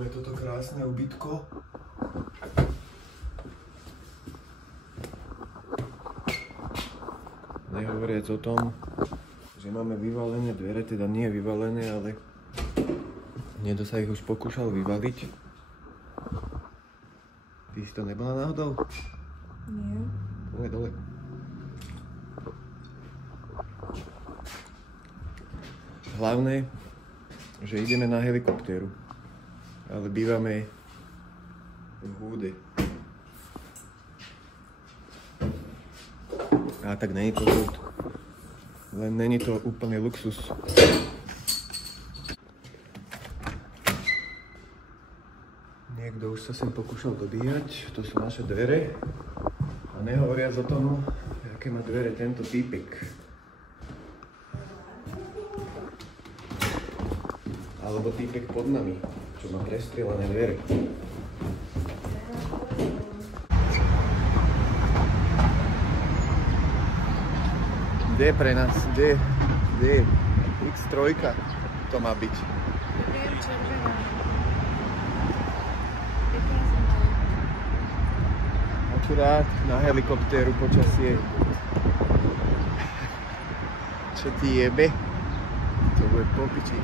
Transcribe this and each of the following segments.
Máme toto krásne ubytko. Nehovoriac o tom, že máme vyvalené dvere, teda nie vyvalené, ale Nedo sa ich už pokúšal vyvaliť. Ty si to nebola náhodou? Nie. Dole. Hlavné, že ideme na helikoptéru, ale bývame v húde. A tak není to húd, len není to úplný luxus. Niekto už sa sem pokúšal dobíjať, to sú naše dvere. A nehovoriac o tom, aké má dvere tento týpek. Alebo týpek pod nami, čo má prestrieľané dvere. Kde je pre nás? Kde je? X3 to má byť. Neviem, červená. Akurát na helikoptéru počasie. Čo ti jebe? To bude po piči.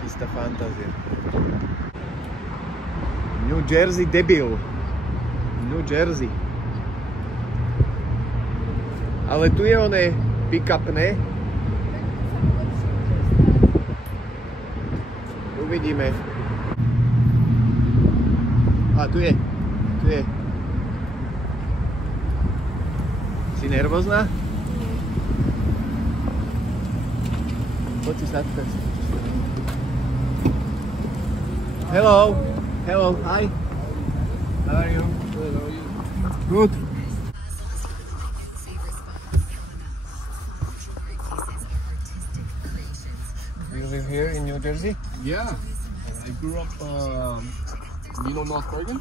Čistá fantázia. New Jersey debil. New Jersey. Ale tu je oné pick-up, ne? Uvidíme. A tu je. Si nervózna? Poď si sadka. Hello, hi. How are you? Good, how are you? Good. You live here in New Jersey? Yeah, I grew up, you know North Bergen?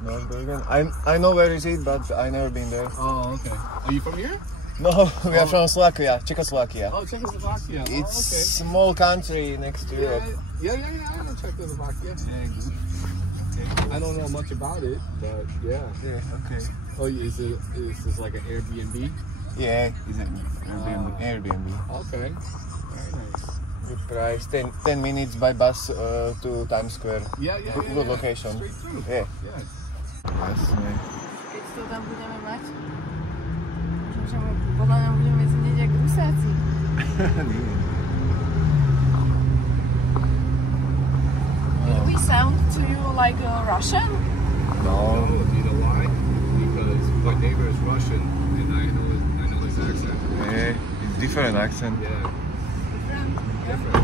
North Bergen. I know where is it, but I never been there. Oh, okay. Are you from here? No, we are from Slovakia, Czechoslovakia. Oh, Czechoslovakia. It's oh, okay. small country next to Europe. Yeah, I know Czechoslovakia. Yeah, good. I don't know much about it, but yeah. Yeah, okay. Oh, is this like an Airbnb? Yeah, it's an Airbnb. Okay. Very nice. Good price. 10 minutes by bus to Times Square. Yeah. Good location. Straight through. Yeah. Yeah. Jasne. Keď to tam budeme mať, že podľa mňa budeme znieť jak Rusáci. Did we sound to you like a Russian? No. You know why? Because my neighbor is Russian, and I know his accent. Yeah, it's different accent. Yeah. Different.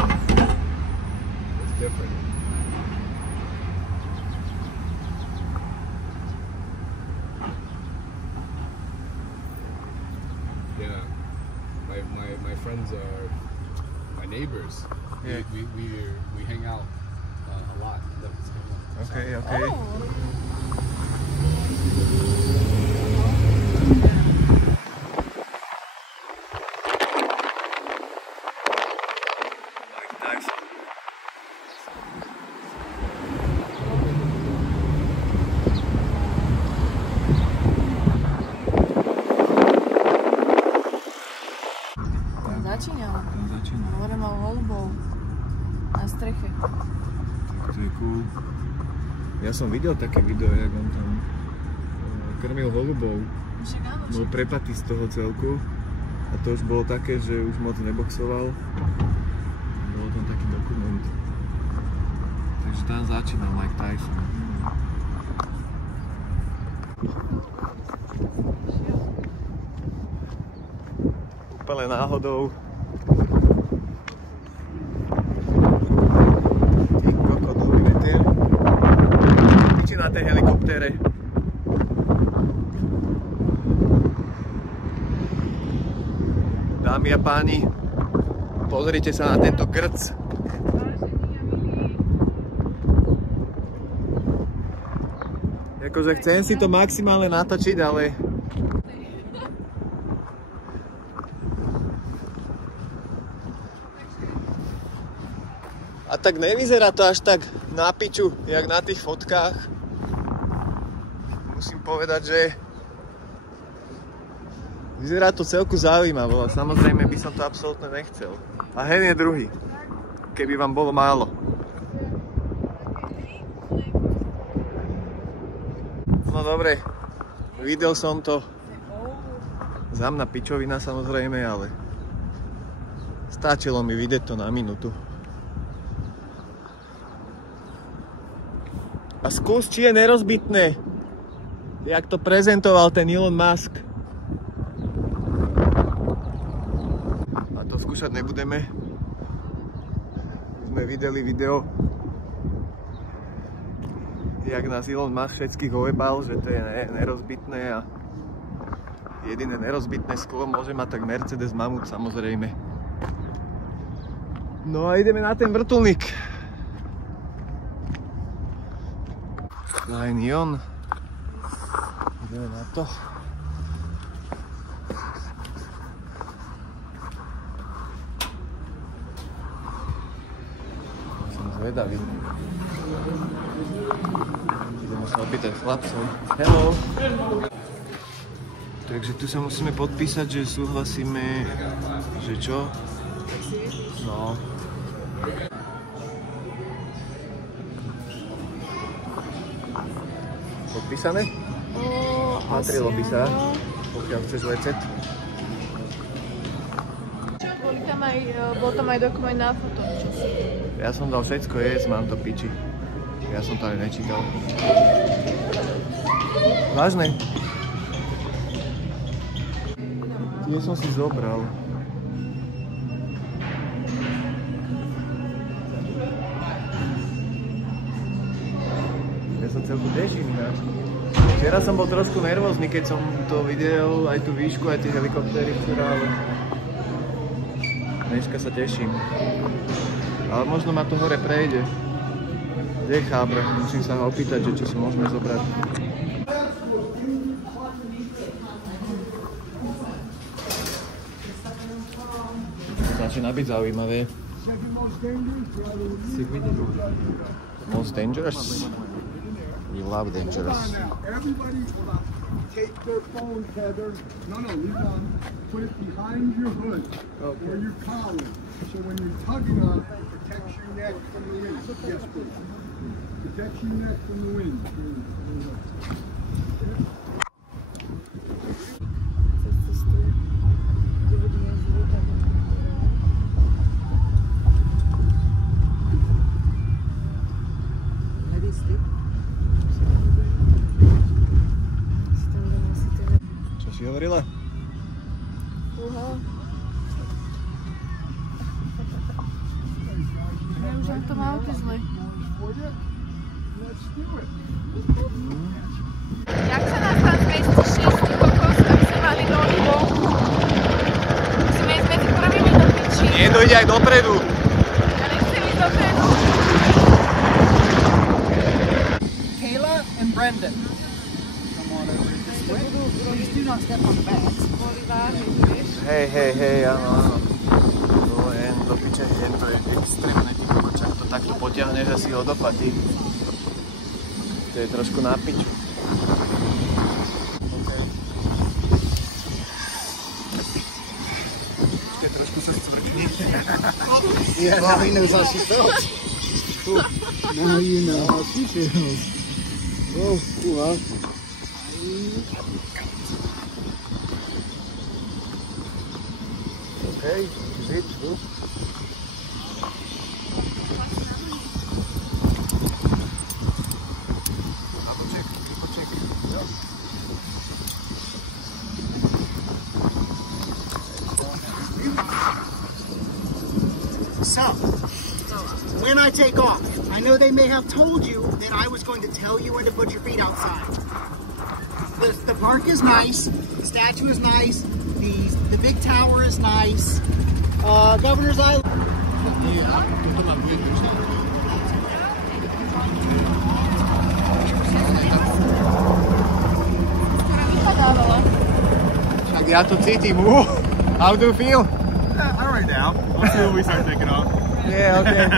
It's different. Yeah. My friends are my neighbors. Yeah. We hang out a lot. Okay. Oh. Nice. Začínal. Začína. Hore mal holubov na streche. To je cool. Ja som videl také video, jak on tam krmil holubov. Však áno, Bol prepatý z toho celku. A to už bolo také, že už moc neboxoval. Bolo tam taký dokument. Takže tam začínal Mike Tyson. Úplne náhodou. Ty kokot, dobrý vetier. Piči na tej helikoptére. Dámy a páni, pozrite sa na tento grc. Akože chcem si to maximálne natočiť, ale... A tak nevyzerá to až tak na piču, jak na tých fotkách. Musím povedať, že vyzerá to celku zaujímavo a samozrejme by som to absolútne nechcel. A hen je druhý, keby vám bolo málo. No dobre, videl som to. Za mňa pičovina samozrejme, ale stačilo mi vidieť to na minútu. A skús, či je nerozbitné, jak to prezentoval ten Elon Musk. A to skúšať nebudeme. Sme videli video, jak nás Elon Musk všetkých ojebal, že to je nerozbitné a jediné nerozbitné sklo môže mať tak Mercedes Mammut, samozrejme. No a ideme na ten vrtuľník. Line Ion. Ideme na to. Som zvedavý. Ideme sa opýtať chlapcov. Hello! Takže tu sa musíme podpísať, že súhlasíme, že čo? No. Podpísané? Patrilo by sa, pokiaľ chceš lecet. Bol tam aj dokument na foto. Ja som dal všetko jesť, mám to piči. Ja som to aj nečítal. Vážne? Tie som si zobral. Ja sa celku teším ináč. Včera som bol trošku nervózny, keď som to videl, aj tú výšku, aj tie helikoptéry včera, ale dneska sa teším. Ale možno ma to hore prejde. Kde je chábra? Musím sa ho opýtať, že čo si môžeme zobrať. Začína byť zaujímavé. Most dangerous? You love dangerous. Everybody take their phone tether. No, leave it on. Put it behind your hood or your collar. So when you're tugging on it, it protects your neck from the wind. Yes, please. Protects your neck from the wind. Si hovorila? Ja už mám to málo ty zle. Jak sa nás tam zmestí 6 kokos, aby sme mali nohy vonku? Musíme ísť medzi prvými do piči. Nie, dojde aj dopredu. Ja nechcem ísť dopredu. Kayla and Brendan. Come on over this way. Please do not step on the bags. Boli vážiť, vieš? Hej, áno. To je do piče, to je extrémne ticho, čak to takto potiahneš a si ho doplatí. To je trošku na piču. Okay. Počkej, trošku sa scvrkni. Yeah, now he knows how she felt. Now you know how she feels. Oh, wow. Okay, zip, good. So, when I take off, I know they may have told you that I was going to tell you when to put your feet outside. The park is nice, the statue is nice, the big tower is nice, Governor's Island. Tak ja to cítim. How do you feel? All right now. Let's see when we start taking off. Yeah, okay.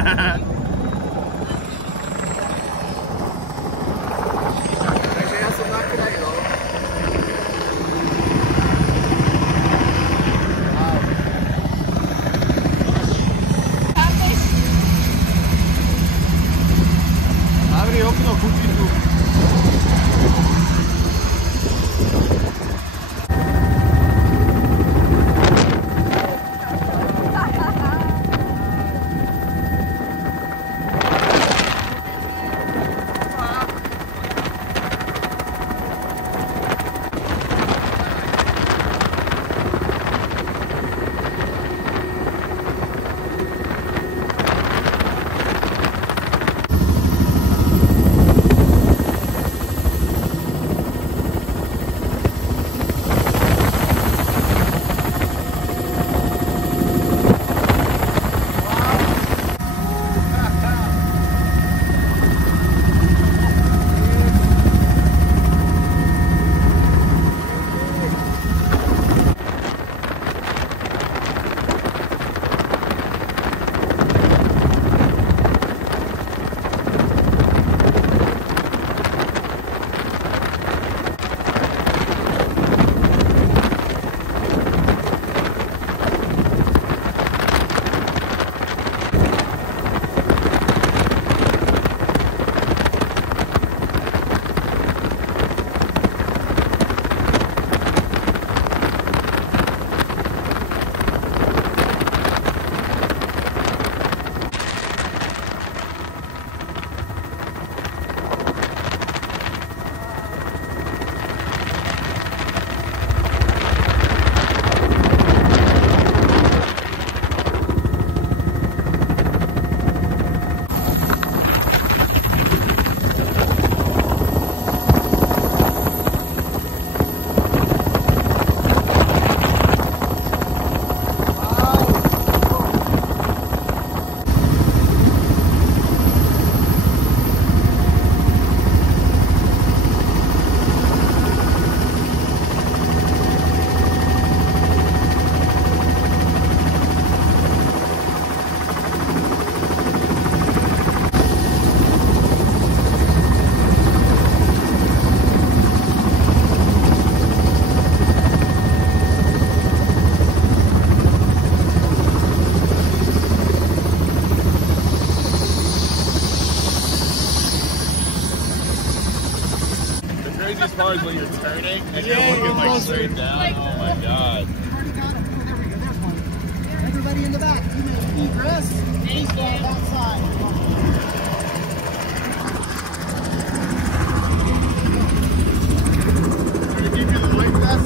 okno, kučičku. As far as when you're turning and you're looking like straight down. Oh my god. Already got it. Oh, there we go. There's one. Everybody in the back, you may egress. He's going that side. Can I give you the light vest?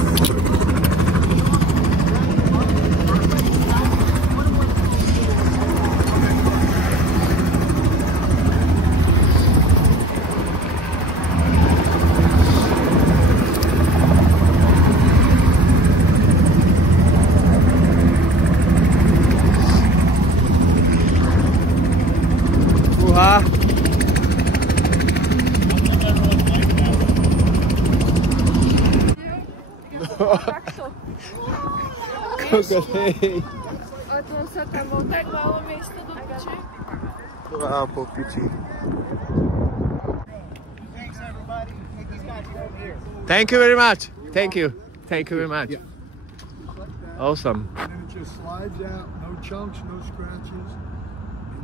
Kokotej. A to sa tam bol tak málo miesta do piči. Wow, po piči. Thanks, everybody. Take these guys over here. Thank you very much. Thank you. Thank you very much. Awesome. And then it just slides out, no chunks, no scratches.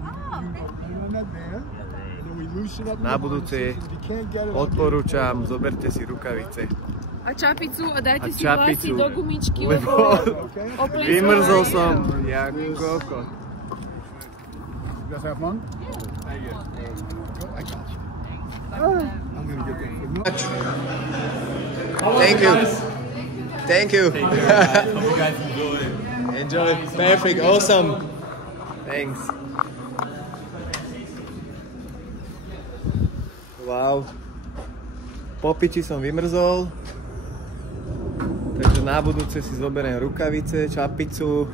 And you put on that band, and then we loosen up Na the budúce harnesses. If you can't get it, odporúčam, zoberte si rukavice. A čapicu a dajte A si vlasy čapicu, do gumičky, lebo oplískovanie. vymrzol som jak kokot. You guys have fun? Thank you. I got you. I'm gonna get that. Thank you. Thank you. Hope you guys enjoy. Enjoy. Perfect. Awesome. Thanks. Wow. Po piči som vymrzol. Takže na budúce si zoberiem rukavice, čapicu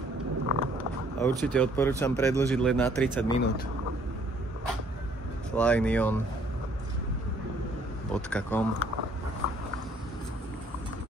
a určite odporúčam predĺžiť len na 30 minút. flyneon.com